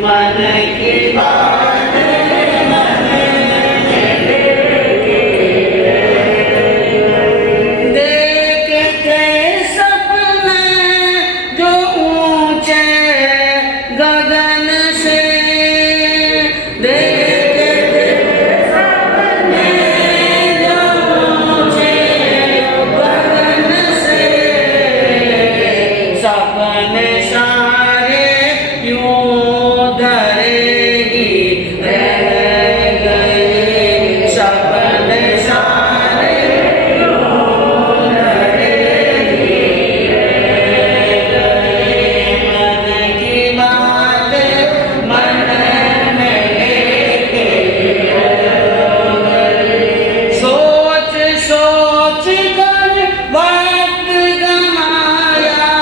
मन की बात मन देख के सपने जो ऊंचे गगन से देख के सपने जो ऊंचे गगन से सपने सारे यूं धरे ही रह गए सपने सारे यूं धरे ही रह गए मन की बात मन में लेके सोच सोच कर वक्त गमाया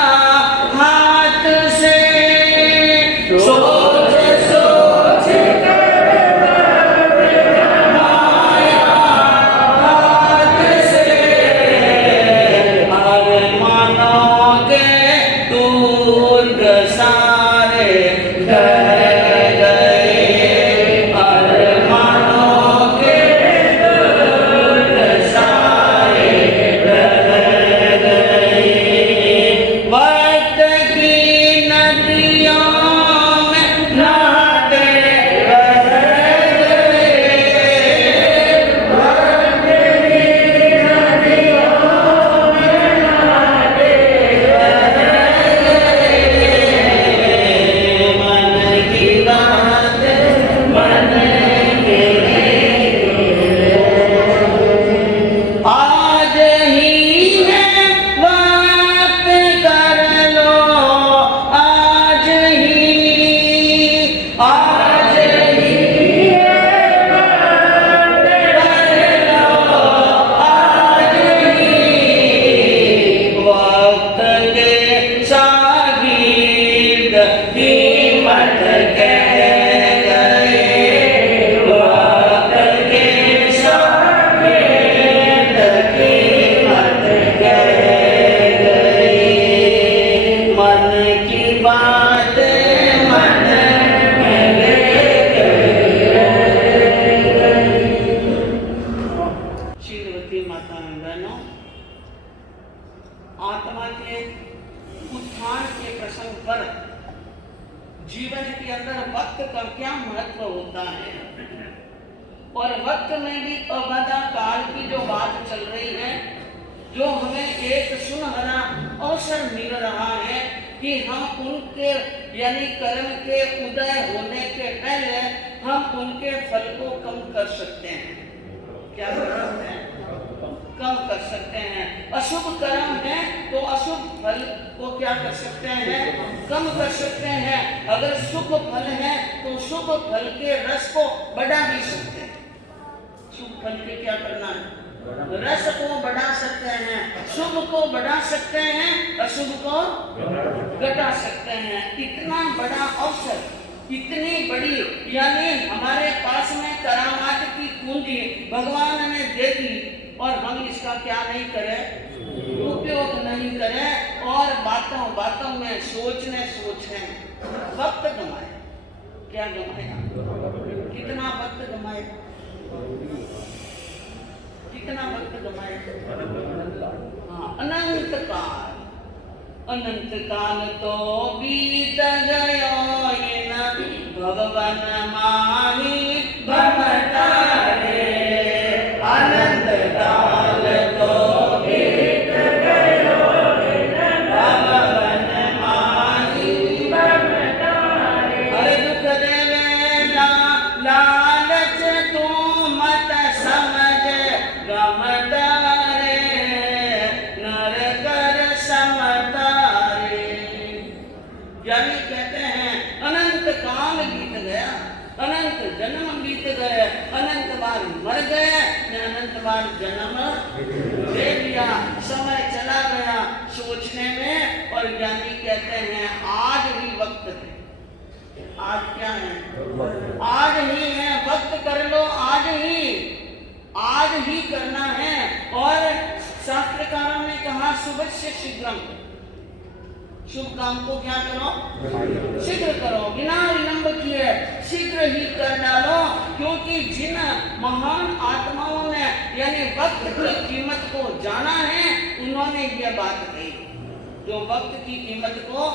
हाथ से सोच सोच कर वक्त गमाया हाथ से अरमानों के दूर सारे ढह गए अरमानों के दूर सारे ढह गए वक्त की नदियों में नहाते रह गए वक्त की नदियों में नहाते रह गए मन की बात मन आज ही है बात कर लो आज ही है बात कर लो आज ही वक्त के शागिर्द कीमत कह गए वक्त के शागिर्द कीमत कह गए मन की बात मन में लेके शीलवती माता बहनों आत्मा के उत्थान के प्रसंग पर जीवन के अंदर वक्त का क्या महत्व होता है और वक्त में भी अवधा काल की जो बात चल रही है जो हमें एक सुनहरा अवसर मिल रहा है कि हम उनके यानी कर्म के उदय होने के पहले हम उनके फल को कम कर सकते हैं क्या कर सकते हैं कम कर सकते हैं अशुभ कर्म है तो अशुभ फल को क्या कर सकते हैं कम कर सकते हैं अगर शुभ फल है तो शुभ फल के रस को बढ़ा भी सकते हैं शुभ फल के क्या करना है रस को बढ़ा सकते हैं शुभ को बढ़ा सकते हैं अशुभ को घटा सकते हैं इतना बड़ा अवसर इतनी बड़ी यानी हमारे पास में करामात की कुंजी भगवान ने दे दी और हम इसका क्या नहीं करें उपयोग नहीं करें और बातों बातों में सोचने वक्त गमाए क्या गमाया कितना वक्त गमाया कितना वक्त गमाया हाँ अनंत काल तो बीत गयो इन भगवान माही भमता रे अनंत काल तो बीत गयो इन भगवान माही भमता रे अरे दुख देवेला लालच तू मत समझ गमता रे नर कर समता रे यानी कहते हैं अनंत काल बीत गया अनंत जन्म बीत गए अनंत बार मर गए अनंत बार जन्म ले लिया समय चला गया सोचने में और ज्ञानी कहते हैं आज ही वक्त है आज क्या है आज ही है वक्त कर लो आज ही करना है और शास्त्रकारों ने कहा शुभ से शीघ्रम शुभ काम को क्या करो शीघ्र करो बिना विलंब किए ही कर डालो, क्योंकि जिन महान आत्माओं ने यानी वक्त की कीमत को जाना है उन्होंने ये बात कही। जो वक्त की कीमत को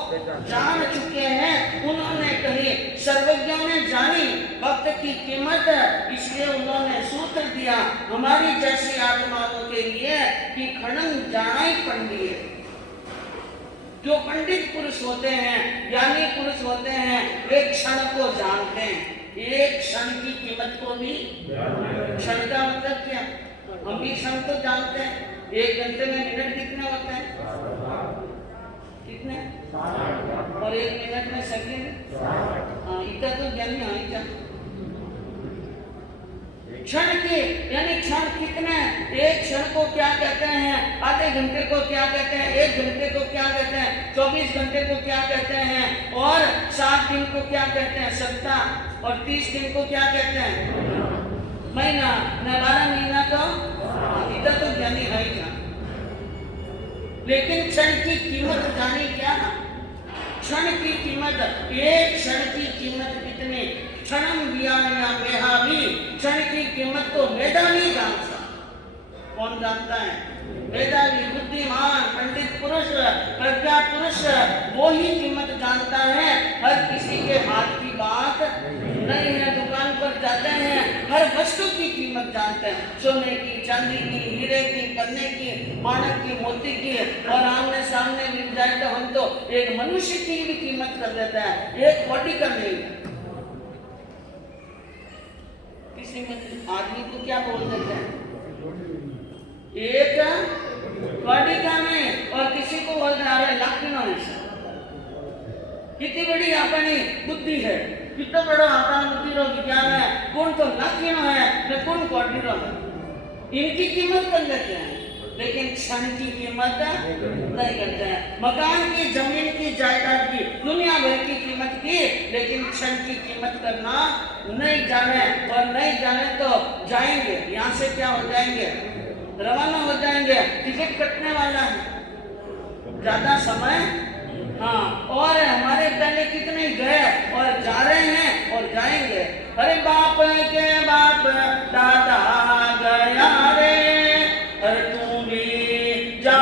जान चुके हैं उन्होंने कही, सर्वज्ञों ने जानी वक्त की कीमत, इसलिए उन्होंने सूत्र दिया हमारी जैसी आत्माओं के लिए कि खड़ंग जाना ही पंडित। जो पंडित पुरुष होते हैं, ज्ञानी पुरुष होते हैं, वे क्षण को जानते हैं। एक क्षण की कीमत को भी, क्षण का मतलब क्या, हम भी क्षण तो जानते हैं। 1 घंटे में मिनट कितने होते हैं, कितने, और 1 मिनट में सेकंड, हाँ इतना तो ज्ञानी है क्या। क्षण के यानी क्षण कितने, एक क्षण को क्या कहते हैं, आधे घंटे को क्या कहते हैं, 1 घंटे को क्या कहते हैं, 24 घंटे को क्या कहते हैं, और 7 दिन को क्या कहते हैं, सप्ताह, और 30 दिन को क्या कहते हैं, महीना, 12 महीना को, इतना तो ज्ञानी है क्या। लेकिन क्षण की कीमत जानी क्या, क्षण की कीमत, एक क्षण की कीमत कितनी, क्षणम ज्ञान मेधावी, क्षण की कीमत तो मेधावी जानता। कौन जानता है, मेधावी, बुद्धिमान, पंडित पुरुष, प्रज्ञा पुरुष, वो ही कीमत जानता है। हर किसी के हाथ की बात नहीं है, दुकान पर जाते हैं हर वस्तु की कीमत जानते हैं, सोने की, चांदी की, हीरे की, कन्ने की, माणक की, मोती की, और आमने सामने मिल जाए तो हम तो एक मनुष्य की भी कीमत कर देते हैं, एक बॉडी का नहीं। किसी आदमी को क्या बोल देते हैं, एक बॉडी का नहीं, और किसी को बोलते हैं लाखिनो है। कितनी बड़ी अपनी बुद्धि है, कितना बड़ा अपना बुद्धि रो विज्ञान है, कौन तो लाखिनो है न कौन बॉडी रो है, इनकी कीमत कर लेते हैं, लेकिन क्षण की कीमत नहीं करते हैं। मकान की, जमीन की, जायदाद की, दुनिया भर की कीमत की, लेकिन क्षण की कीमत करना नहीं जाने, और नहीं जाने तो जाएंगे यहाँ से, क्या हो जाएंगे, रवाना हो जाएंगे, टिकट कटने वाला है ज्यादा समय, हाँ, और हमारे पहले कितने गए और जा रहे हैं और जाएंगे। अरे बाप के बाप दादा गया रे, अरे तू भी जा,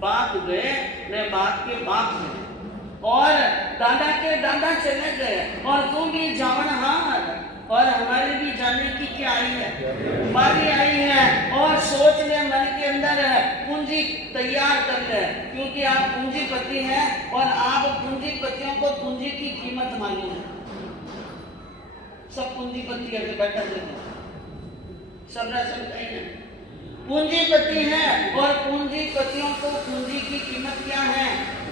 बाप गए ने बाप के बाप गए, और दादा के दादा चले गए, और तू भी जावन हार, और हमारे भी जाने की क्या आई है, बारी आई है। और सोच ले मन के अंदर पूंजी तैयार कर ले, क्योंकि आप पूंजीपति हैं, और आप पूंजीपतियों को पूंजी की कीमत मालूम है। सब पूंजीपति है बैठा देखो, सब राशन कहीं है, पूंजीपति है, और पूंजीपतियों को पूंजी की कीमत क्या है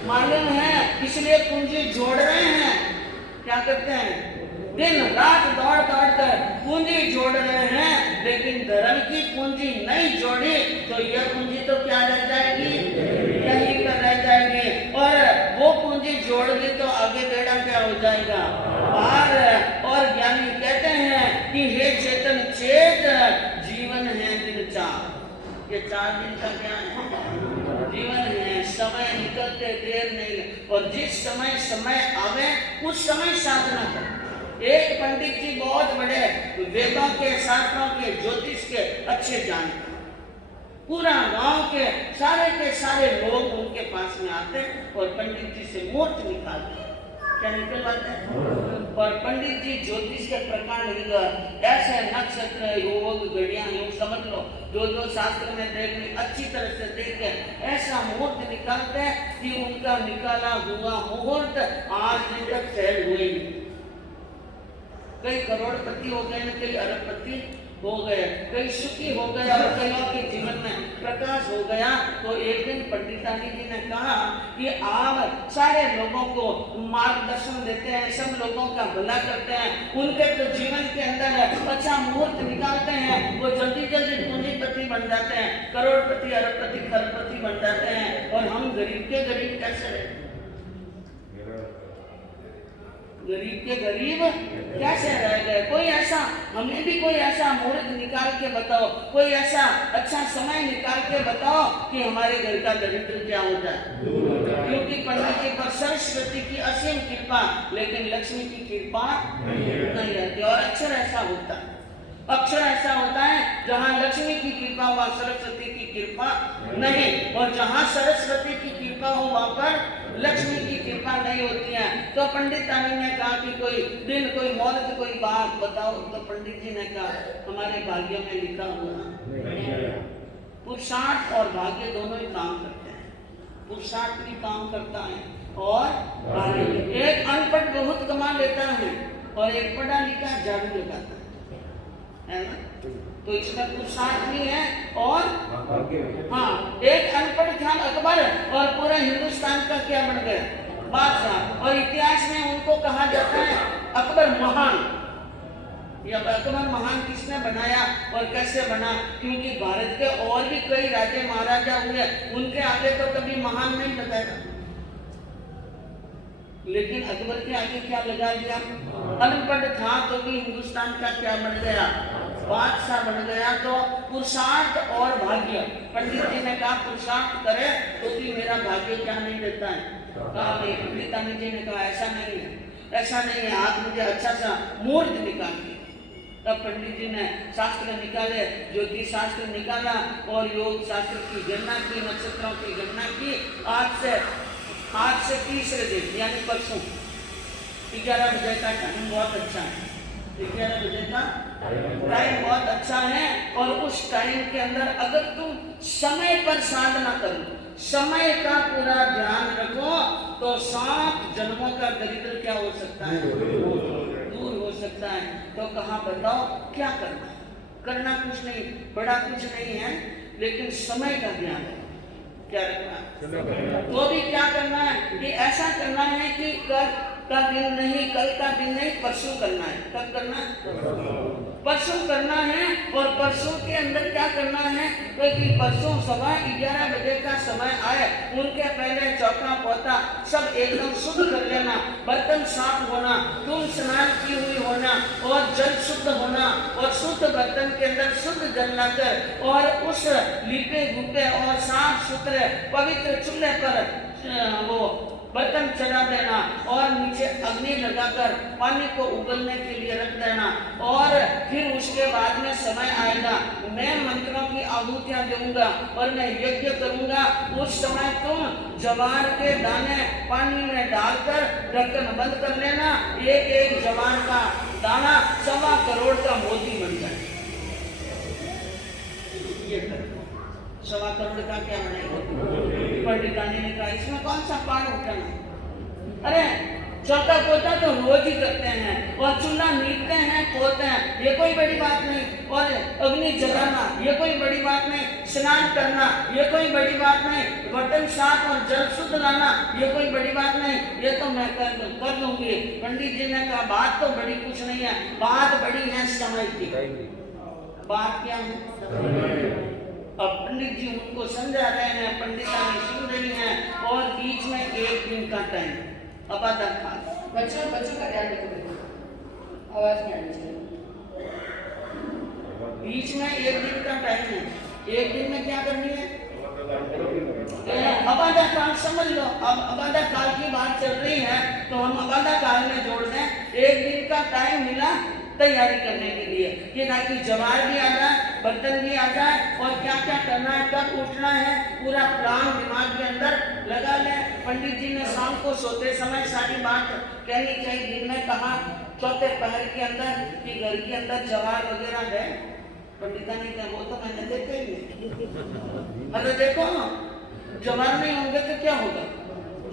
मालूम है, इसलिए पूंजी जोड़ रहे हैं। क्या करते हैं, दिन रात दौड़ दौड़ कर पूंजी जोड़ रहे हैं, लेकिन धर्म की पूंजी नहीं जोड़ी तो यह पूंजी तो क्या रह जाएगी, यहीं पर रह जाएगी, और वो पूंजी जोड़ ली तो आगे बेड़ा क्या हो जाएगा, पार। और ज्ञानी कहते हैं कि हे चेतन चेत, जीवन है दिन 4, ये 4 दिन का क्या है, जीवन है, समय निकलते देर नहीं, और जिस समय समय आवे उस समय साधना करो। एक पंडित जी बहुत बड़े वेदों के, शास्त्रों के, ज्योतिष के अच्छे जानते, पूरा गांव के सारे लोग उनके पास में आते और पंडित जी से मूर्त निकालते, क्या निकलवाते हैं? और पंडित जी ज्योतिष के प्रकार ऐसे नक्षत्र योग घड़ियां योग समझ लो जो शास्त्र में देखने अच्छी तरह से देख के ऐसा मुहूर्त निकालते हैं कि उनका निकाला हुआ मुहूर्त आज दिन तक फेल हुए नहीं। कई करोड़पति हो गए, कई अरबपति हो गए, कई सुखी हो गए और कईयों के जीवन में प्रकाश हो गया। तो एक दिन पंडितानी जी ने कहा कि आप सारे लोगों को मार्गदर्शन देते हैं, सब लोगों का भला करते हैं, उनके तो जीवन के अंदर अच्छा मुहूर्त निकालते हैं, वो जल्दी जल्दी पूंजीपति बन जाते हैं, करोड़पति अरबपति खरबपति बन जाते हैं, और हम गरीब के गरीब कैसे रहे? गरीब के गरीब कैसे रह गए? कोई ऐसा हमें भी कोई ऐसा मुहूर्त निकाल के बताओ, कोई ऐसा अच्छा समय निकाल के बताओ कि हमारे घर का दरिद्र क्या होता है। क्योंकि पंडित जी पर सरस्वती की असीम कृपा, लेकिन लक्ष्मी की कृपा नहीं रहती। और अक्षर ऐसा होता है, अक्षर ऐसा होता है जहाँ लक्ष्मी की कृपा वहाँ सरस्वती की कृपा नहीं, और जहाँ सरस्वती की कृपा हो वहाँ पर लक्ष्मी की कृपा नहीं होती है। तो पंडित तानी ने कहा कि कोई दिन कोई मुहूर्त कोई बात बताओ। तो पंडित जी ने कहा हमारे भाग्य में लिखा हुआ पुरुषार्थ और भाग्य दोनों ही काम करते हैं। पुरुषार्थ भी काम करता है और भाग्य। एक अनपढ़ बहुत कमा लेता है और एक पढ़ा लिखा झाड़ू लगाता है ना, तो इसका पुरुषार्थ भी है और हाँ। एक अनपढ़ था अकबर और पूरे हिंदुस्तान का क्या बन गया? बादशाह। और इतिहास में उनको कहा जाता है अकबर महान। या अकबर महान किसने बनाया और कैसे बना? क्योंकि भारत के और भी कई राजे महाराजा हुए, उनके आगे तो कभी महान नहीं बताया, लेकिन अकबर के आगे क्या लगा दिया? अनपढ़ था तो भी हिंदुस्तान का क्या बन गया? बादशाह बन गया। तो पुरुषार्थ और भाग्य, पंडित जी ने कहा पुरुषार्थ करे तो भी मेरा भाग्य क्या नहीं देता है? कहा नहीं। पंडितानी जी ने कहा ऐसा नहीं है, ऐसा नहीं है, आप मुझे अच्छा सा मुहूर्त निकालिए। तब पंडित जी ने शास्त्र निकाले, ज्योतिष शास्त्र निकाला और योग शास्त्र की गणना की, नक्षत्रों की गणना की। आज से तीसरे दिन यानी परसों 11 बजे का टाइम बहुत अच्छा है। 11 बजे का टाइम बहुत अच्छा है, और उस टाइम के अंदर अगर तुम समय पर साधना करो, समय का पूरा ध्यान रखो, तो 7 जन्मों का दरिद्र क्या हो सकता है? दूर हो सकता है। तो कहाँ बताओ क्या करना है? करना कुछ नहीं, बड़ा कुछ नहीं है, लेकिन समय का ध्यान है। क्या रखना? तो भी क्या करना है कि ऐसा करना है कि कल का दिन नहीं, कल का दिन नहीं, परसों करना है। कब करना है? परसों करना है। और परसों के अंदर क्या करना है कि परसों सुबह 11 बजे का समय आए, उनके पहले चौका पोता सब एकदम शुद्ध कर लेना, बर्तन साफ होना, तुम स्नान की हुई होना और जल शुद्ध होना, और शुद्ध बर्तन के अंदर शुद्ध जल लाकर और उस लिपे गुपे और साफ सुथरे पवित्र चूल्हे पर वो बर्तन चढ़ा देना, और नीचे अग्नि लगाकर पानी को उबलने के लिए रख देना। और फिर उसके बाद में समय आएगा, मैं मंत्रों की आहुतियां दूंगा और मैं यज्ञ करूंगा। उस समय तुम जवार के दाने पानी में डालकर ढक्कन बंद कर लेना। एक जवार का दाना 1.25 करोड़ का मोती बन जाए। ये 1.25 करोड़ का क्या बनेगा? पंडितानी ने कहा इसमें कौन सा पार उठाना? अरे चौका पोता तो रोज ही करते हैं, और चूल्हा नीपते हैं, पोते हैं, ये कोई बड़ी बात नहीं। और अग्नि जलाना ये कोई बड़ी बात नहीं, स्नान करना ये कोई बड़ी बात नहीं, बर्तन साफ और जल शुद्ध लाना ये कोई बड़ी बात नहीं, ये तो मैं कर लूंगी। पंडित जी ने कहा बात तो बड़ी कुछ नहीं है, बात बड़ी है समय की। बात क्या है? अब पंडित जी उनको समझा रहे हैं, पंडितानी सुन रही हैं, और बीच में 1 दिन का टाइम अबादा खास। बच्चों का ध्यान रखो, आवाज नहीं आनी चाहिए। बीच में 1 दिन का टाइम है। 1 दिन में क्या करनी है? अबादा काल समझ लो। अब अबादा काल की बात चल रही है तो हम अबादा काल में जोड़ दें। 1 दिन का टाइम मिला तैयारी करने के लिए कि ताकि जवार भी आ जाए, बर्तन भी आ जाए, और क्या क्या करना है, कब उठना है, पूरा प्लान दिमाग के अंदर लगा लें। पंडित जी ने शाम को सोते समय सारी बात कहनी चाहिए। दिन में कहा चौथे पहर के अंदर कि घर के अंदर जवार वगैरह है, पंडितानी ने वो तो मैंने देखा ही नहीं। अरे देखो ना, जवार नहीं होंगे तो क्या होगा,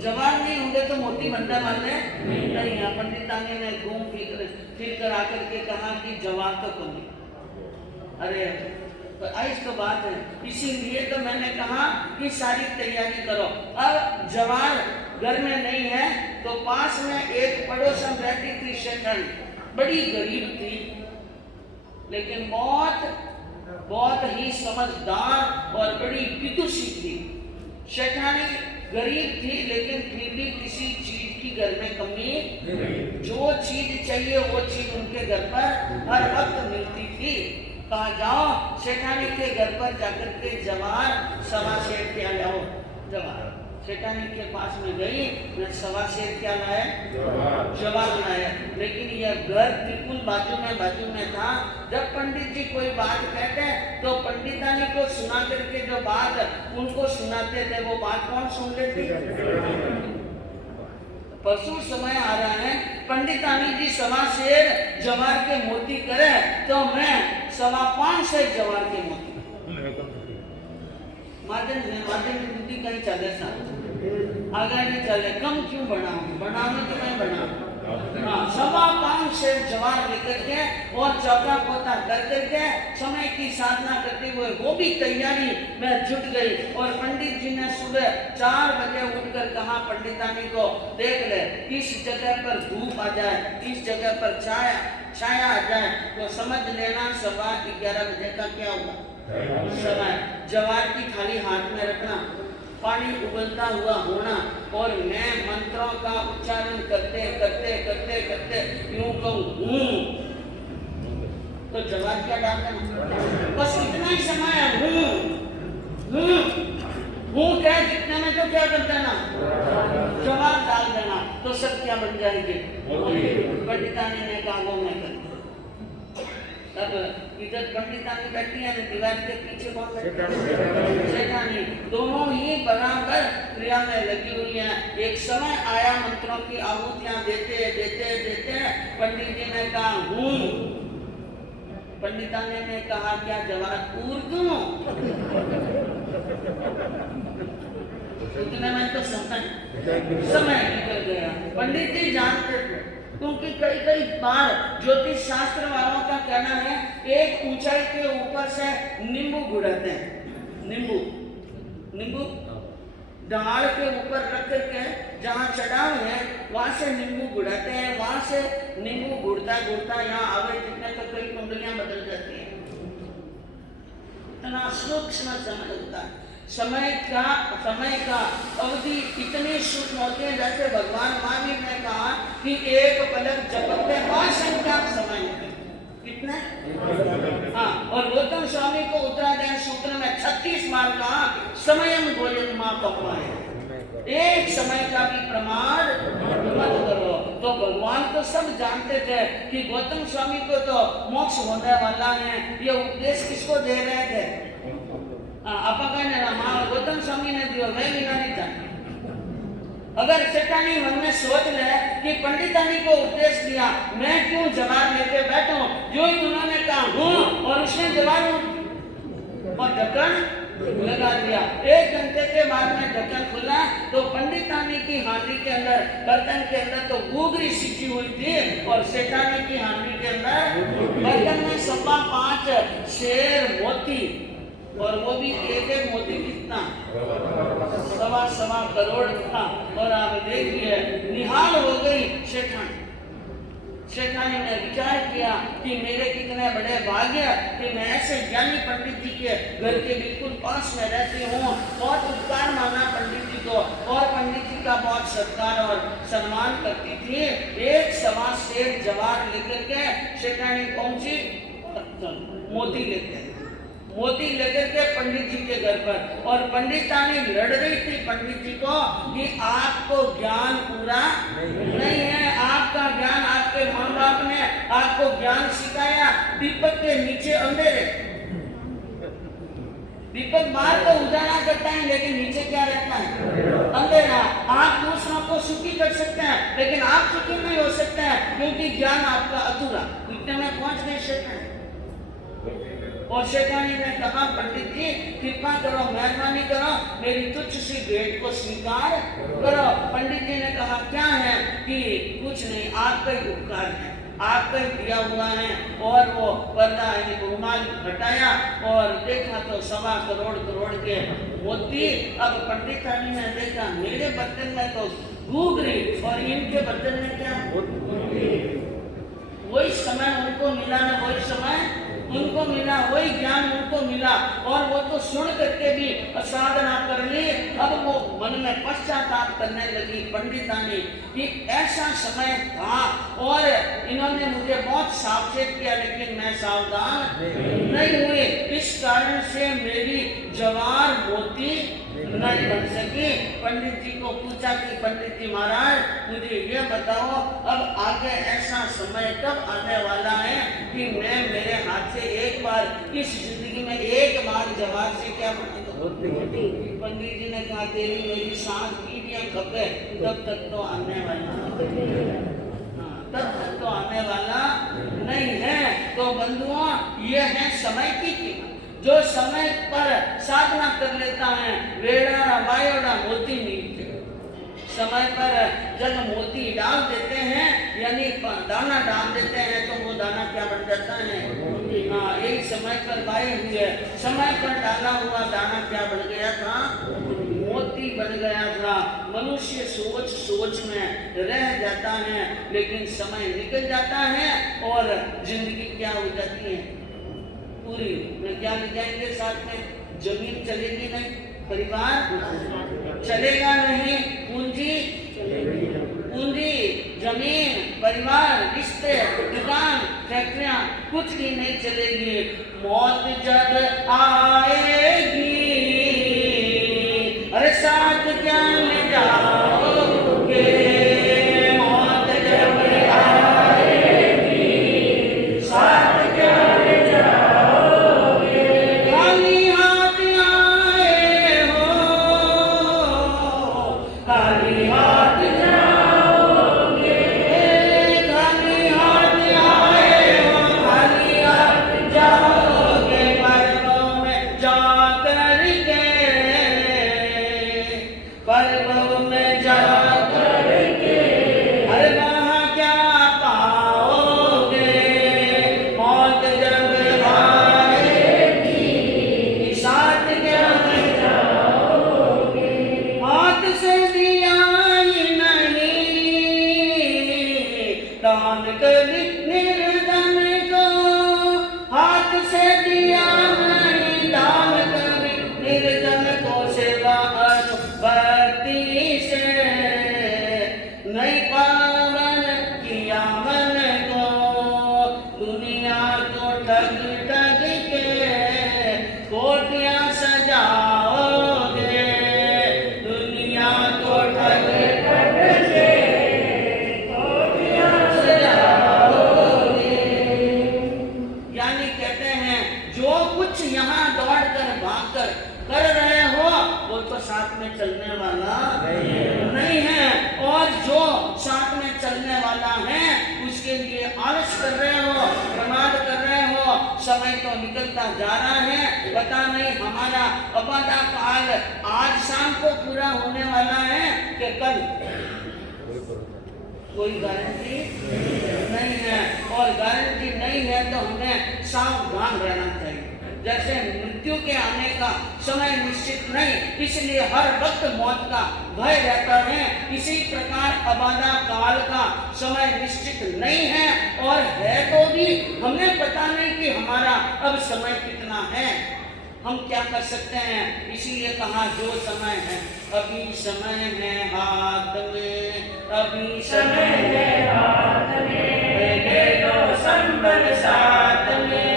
जवार नहीं होंगे तो मोती बनने वाले नहीं है। पंडितानी ने घूम फिर कर आकर के कहा कि जवार तो कौन। अरे तो ऐसी तो बात है, इसीलिए तो मैंने कहा कि सारी तैयारी करो। अब जवार घर में नहीं है तो पास में एक पड़ोसन रहती थी शेखानी, बड़ी गरीब थी लेकिन बहुत ही समझदार और बड़ी विदुषी थी। शेखानी गरीब थी लेकिन फिर भी किसी चीज की घर में कमी, जो चीज चाहिए वो चीज उनके घर पर हर वक्त मिलती थी। कहा जाओ शेखानी के घर पर जाकर के जवार सवा शेर क्या लाओ। जवार शेखानी के पास में गई, मैं सवा शेर क्या लाया, जवार लाया। लेकिन यह घर बिल्कुल बाजू में था। जब पंडित जी कोई बात कहते तो पंडितानी को सुना करके जो बात उनको सुनाते थे वो बात कौन सुन लेती। परसों समय आ रहा है, पंडितानी जी सवा शेर जवार के मोती करे तो मैं 5.25 शेर जवार के मोती। मार्जिन बुद्धि कहीं चले साहब, आगे नहीं चले, कम क्यों बनाऊं तो मैं बनाऊं। हाँ, 5.25 शेर जवार लेकर के और चौका पोता कर करके समय की साधना करते हुए वो भी तैयारी में जुट गई। और पंडित जी ने सुबह 4 बजे उठकर कहा पंडितानी को, देख ले इस जगह पर धूप आ जाए, इस जगह पर छाया आ जाए तो समझ लेना 11:15 बजे का क्या हुआ समय। जवार की थाली हाथ में रखना, पानी उबलता हुआ होना और मैं मंत्रों का उच्चारण करते यूं कहूं तो जवार क्या डाल देना, बस इतना ही समय है। कह जितने में तो क्या कर देना, जवार डाल देना तो सब क्या बन जाएंगे। पंडितानी ने कहा वो मैं कर। तब इधर पंडितानी बैठी है, दीवार के पीछे कौन बैठा है, शेखानी। दोनों ही बराबर क्रिया में लगी हुई हैं। एक समय आया मंत्रों की आहुतियां देते पंडित जी ने कहा हूँ। पंडितानी ने कहा क्या जवार पूर दूं। उतने में तो समय निकल गया। पंडित जी जानते थे क्योंकि कई बार ज्योतिष शास्त्र वालों का कहना है एक ऊंचाई के ऊपर से नींबू गुड़ाते हैं। नींबू ढाल के ऊपर रख करके जहाँ चढ़ाव है वहां से नींबू गुड़ाते हैं। वहां से नींबू गुड़ता यहाँ आगे जितने तो कई कुंडलियां बदल जाती हैं। इतना सूक्ष्म समय होता है। समय का अवधि इतनी सूक्ष्म होती है जैसे भगवान महावीर ने कहा कि एक पलक झपकते असंख्यात समय होते। कितने? हाँ, और गौतम स्वामी को उत्तरायण सूत्र में 36 बार कहा समयम गोयम मां पकवाए, एक समय का भी प्रमाण मत करो। तो भगवान तो सब जानते थे कि गौतम स्वामी को तो मोक्ष होने वाला है। ये उपदेश किसको दे रहे थे? गौतम स्वामी ने दिया, मैं भी नहीं जानती। अगर शेखानी मन में सोच ले कि पंडितानी को उपदेश दिया, मैं क्यों जवाब लेके बैठूं, जो ही उन्होंने कहा हूं और उसने जवाब और ढक्कन लगा दिया। 1 घंटे के बाद में ढक्कन खुला तो पंडितानी की हांडी के अंदर, बर्तन के अंदर तो गुगरी सीखी हुई थी और शेखानी की हांडी के अंदर बर्तन में 5.25 शेर मोती, और वो भी एक मोती कितना 1.25 करोड़ था। और आप देखिए निहाल हो गई शेखानी। शेखानी ने विचार किया कि मेरे कितने बड़े भाग्य कि मैं ऐसे ज्ञानी पंडित जी के घर के बिल्कुल पास में रहती हूँ। बहुत उपकार माना पंडित जी को और पंडित जी का बहुत सत्कार और सम्मान करती थी। 1.25 शेर जवार लेकर के शेखानी पहुंची मोती लेकर के पंडित जी के घर पर। और पंडितानी लड़ रही थी पंडित जी को कि आपको ज्ञान पूरा नहीं है, आपका ज्ञान आपके माँ बाप ने आपको ज्ञान सिखाया। दीपक के नीचे अंधेरे, दीपक बाहर तो उजाला करता है लेकिन नीचे क्या रहता है? अंधेरा। आप ज्ञान आपका अधूरा। इतने में पहुंच गए शैतान। और शैतानी ने कहा पंडित जी कृपा करो, मेहरबानी करो, मेरी तुच्छ सी भेंट को स्वीकार करो। पंडित जी ने कहा क्या है कि कुछ नहीं, आपका ही उपकार है, आपका ही दिया हुआ है। और वो पर्दा यानी रुमाल हटाया और देखा तो 1.25 करोड़ के मोती। अब पंडित जी ने देखा मेरे बर्तन में तो घूघरी और इनके बर्तन में क्या, वही समय उनको मिला ना, वही समय उनको मिला, वही ज्ञान उनको मिला। और वो तो सुन करके भी साधना कर ली। अब वो मन में पश्चाताप करने लगी पंडितानी कि ऐसा समय था और इन्होंने मुझे बहुत सावचेत किया, लेकिन मैं सावधान नहीं हुई। इस कारण से मेरी जवार मोती नहीं बन सकी। पंडित जी को पूछा कि पंडित जी महाराज मुझे ये बताओ अब आगे ऐसा समय कब आने वाला है कि मैं मेरे हाथ से एक बार इस जिंदगी में एक बार जवाब से क्या बना दो। पंडित जी ने कहा तेरी मेरी सांस पीढ़ियां खपे तब तक तो आने वाला, तब तक तो आने वाला नहीं है। तो बंधुओं ये है समय की कीमत। जो समय पर साधना कर लेता है वेड़ा वायोड़ा मोती नीचे। समय पर जब मोती डाल देते हैं यानी दाना डाल देते हैं तो वो दाना क्या बन जाता है, हाँ यही समय पर वाये हुए समय पर डाला हुआ दाना क्या बन गया था, मोती बन गया था। मनुष्य सोच सोच में रह जाता है लेकिन समय निकल जाता है और जिंदगी क्या हो जाती है पूरी। में क्या ले जाएंगे साथ में, जमीन चलेगी नहीं, परिवार चलेगा नहीं, पूंजी जमीन परिवार रिश्ते दुकान फैक्ट्रियां कुछ भी नहीं चलेगी। मौत जब आएगी अरे साथ क्या ले जाओगे, मौत जब आएगी साथ क्या ले जाओगे, खाली हाथ आए हो खाली हाथ जाओगे, खाली हाथ आए हो खाली हाथ जाओगे, पर्वों में जा करके पर्वों में जा करके अरे वहाँ क्या पाओगे, मौत जब आएगी साथ क्या जाओगे, हाथ से दिया ही नहीं दान कभी निर्धन को, हाथ से दिया नहीं दान कभी निर्धन को, सेवा भक्ति से नहीं पावन किया मन को, दुनिया को ठग ठग के कोटियां सजाओगे, दुनिया को ठग ठग के कोटियां सजाओगे। यानी कहते हैं जो कुछ यहाँ दौड़ कर भाग कर कर रहे हो वो तो साथ में चलने वाला नहीं है, और जो साथ में चलने वाला है उसके लिए आलस कर रहे हो, प्रमाद कर रहे हो, समय तो निकलता जा रहा है, पता नहीं हमारा अबादा काल आज शाम को पूरा होने वाला है कि कल, कोई गारंटी नहीं है। और गारंटी नहीं है तो हमें सावधान रहना चाहिए। जैसे मृत्यु के आने का समय निश्चित नहीं, इसलिए हर वक्त मौत का भय रहता है। इसी प्रकार अबादा काल का समय निश्चित नहीं है, और है तो भी हमें पता नहीं कि हमारा अब समय कितना है, हम क्या कर सकते हैं। इसीलिए कहा जो समय है अभी समय है हाथ में, अभी समय है हाथ में, ले लो संबल साथ में,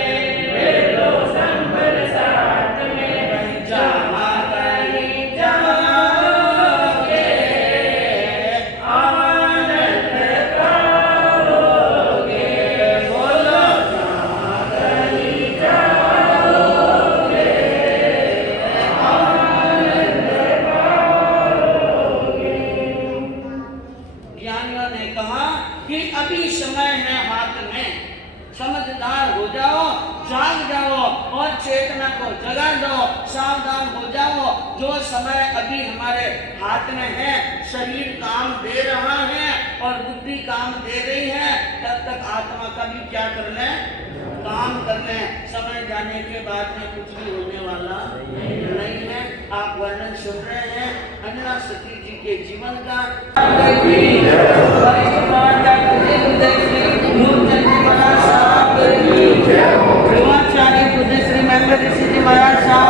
ले लो संबल साथ में, जहाँ कहीं जाओगे आनंद पाओगे, बोलो जहाँ कहीं जाओगे आनंद पाओगे। ज्ञानियों ने कहा कि अभी समय है समझदार हो जाओ, जाग जाओ और चेतना को जगा दो, सावधान हो जाओ। जो समय अभी हमारे हाथ में है, शरीर काम दे रहा है और बुद्धि काम दे रही है, तब तक आत्मा का भी क्या करना है? काम करना है। समय जाने के बाद में कुछ भी होने वाला नहीं है। आप वर्णन सुन रहे हैं अंजना सती जी के जीवन का। श्री महाराज साहब